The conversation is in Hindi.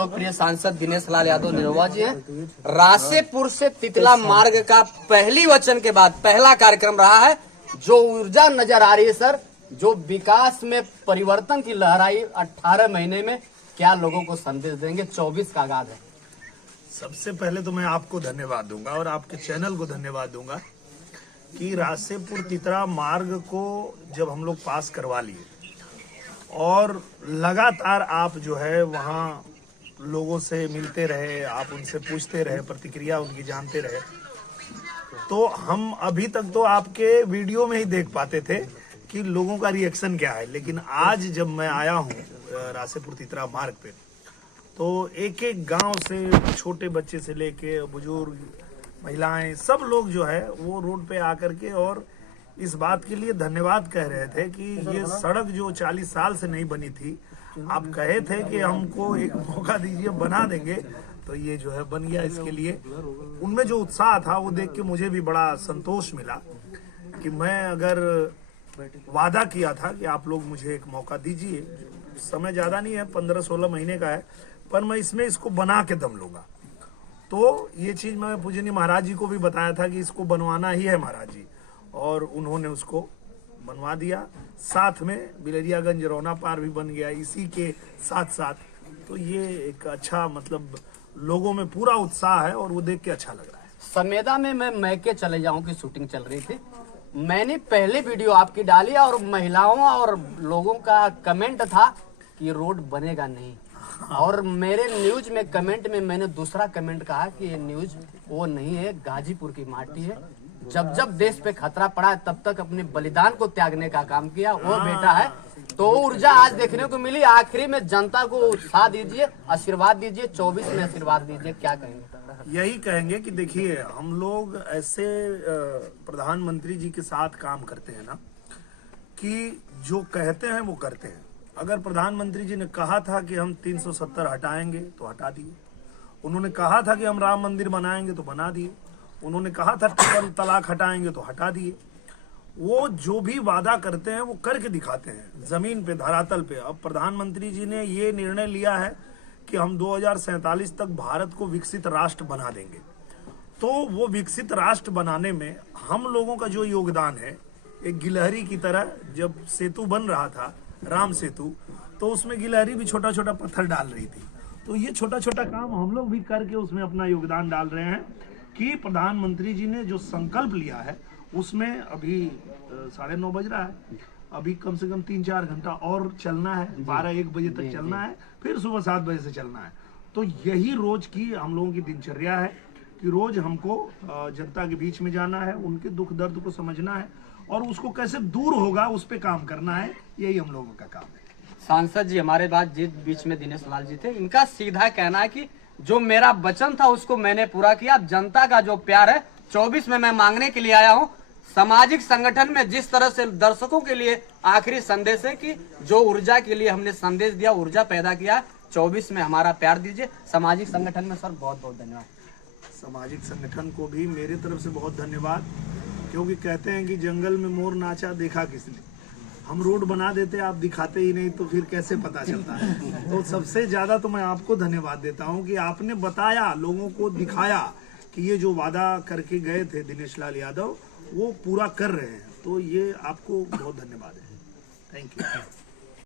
लोकप्रिय सांसद दिनेश लाल यादव निरहुआ जी हैं। रासेपुर से तितला मार्ग का पहली वचन के बाद पहला कार्यक्रम रहा है। जो ऊर्जा नजर आ रही है सर, जो विकास में परिवर्तन की लहर आई 18 महीने में, क्या लोगों को संदेश देंगे? 24 का आगाज है। सबसे पहले तो मैं आपको धन्यवाद दूंगा और आपके चैनल को धन्यवाद दूंगा कि रासेपुर तितरा मार्ग को जब हम लोग पास करवा लिए और लगातार आप जो है वहाँ लोगों से मिलते रहे, आप उनसे पूछते रहे, प्रतिक्रिया उनकी जानते रहे, तो हम अभी तक तो आपके वीडियो में ही देख पाते थे कि लोगों का रिएक्शन क्या है। लेकिन आज जब मैं आया हूँ रासेपुर तितरा मार्ग पे, तो एक एक गांव से छोटे बच्चे से लेके बुजुर्ग, महिलाएं, सब लोग जो है वो रोड पे आकर के और इस बात के लिए धन्यवाद कह रहे थे कि ये सड़क जो 40 साल से नहीं बनी थी, आप कहे थे कि हमको एक मौका दीजिए, बना देंगे, तो ये जो है बन गया। इसके लिए उनमें जो उत्साह था वो देख के मुझे भी बड़ा संतोष मिला कि मैं अगर वादा किया था कि आप लोग मुझे एक मौका दीजिए, समय ज्यादा नहीं है, 15-16 महीने का है, पर मैं इसको बना के दम लूंगा। तो ये चीज मैं पूजनीय महाराज जी को भी बताया था कि इसको बनवाना ही है महाराज जी, और उन्होंने उसको बनवा दिया। साथ में बिलरियागंज रौना पार भी बन गया इसी के साथ साथ। तो ये एक अच्छा, मतलब लोगों में पूरा उत्साह है और वो देख के अच्छा लग रहा है। समेदा में मैं मैके चले जाऊं की शूटिंग चल रही थी, मैंने पहले वीडियो आपकी डाली और महिलाओं और लोगों का कमेंट था कि रोड बनेगा नहीं, और मेरे न्यूज में कमेंट में मैंने दूसरा कमेंट कहा कि ये न्यूज वो नहीं है, गाजीपुर की माटी है। जब जब देश पे खतरा पड़ा तब तक अपने बलिदान को त्यागने का काम किया वो बेटा है। तो ऊर्जा आज देखने को मिली। आखिरी में जनता को उत्साह दीजिए, आशीर्वाद दीजिए, 24 में आशीर्वाद दीजिए, क्या कहेंगे? यही कहेंगे कि देखिए, हम लोग ऐसे प्रधानमंत्री जी के साथ काम करते हैं ना कि जो कहते हैं वो करते हैं। अगर प्रधानमंत्री जी ने कहा था कि हम 370 हटाएंगे तो हटा दिए, उन्होंने कहा था कि हम राम मंदिर बनाएंगे तो बना दिए, उन्होंने कहा था ट्रिपल तलाक हटाएंगे तो हटा दिए। वो जो भी वादा करते हैं वो करके दिखाते हैं जमीन पे, धरातल पे। अब प्रधानमंत्री जी ने ये निर्णय लिया है कि हम 2047 तक भारत को विकसित राष्ट्र बना देंगे। तो वो विकसित राष्ट्र बनाने में हम लोगों का जो योगदान है, एक गिलहरी की तरह जब सेतु बन रहा था, राम सेतु, तो उसमें गिलहरी भी छोटा छोटा पत्थर डाल रही थी। तो ये छोटा छोटा काम हम लोग भी करके उसमें अपना योगदान डाल रहे हैं कि प्रधानमंत्री जी ने जो संकल्प लिया है उसमें अभी 9:30 बज रहा है, अभी कम से कम 3-4 घंटा और चलना है, 12-1 बजे तक चलना है, फिर सुबह 7 बजे से चलना है। तो यही रोज की हम लोगों की दिनचर्या है कि रोज हमको जनता के बीच में जाना है, उनके दुख दर्द को समझना है और उसको कैसे दूर होगा उस पर काम करना है। यही हम लोगों का काम है। सांसद जी हमारे बाद जी बीच में दिनेश लाल जी थे, इनका सीधा कहना है कि जो मेरा वचन था उसको मैंने पूरा किया। जनता का जो प्यार है 24 में मैं मांगने के लिए आया हूं। सामाजिक संगठन में जिस तरह से दर्शकों के लिए आखिरी संदेश है कि जो ऊर्जा के लिए हमने संदेश दिया, ऊर्जा पैदा किया, 24 में हमारा प्यार दीजिए। सामाजिक संगठन में सर बहुत बहुत धन्यवाद। सामाजिक संगठन को भी मेरे तरफ से बहुत धन्यवाद, क्योंकि कहते हैं कि जंगल में मोर नाचा देखा किसने। हम रोड बना देते, आप दिखाते ही नहीं, तो फिर कैसे पता चलता है। तो सबसे ज्यादा तो मैं आपको धन्यवाद देता हूं कि आपने बताया, लोगों को दिखाया कि ये जो वादा करके गए थे दिनेश लाल यादव वो पूरा कर रहे हैं। तो ये आपको बहुत धन्यवाद है। Thank you.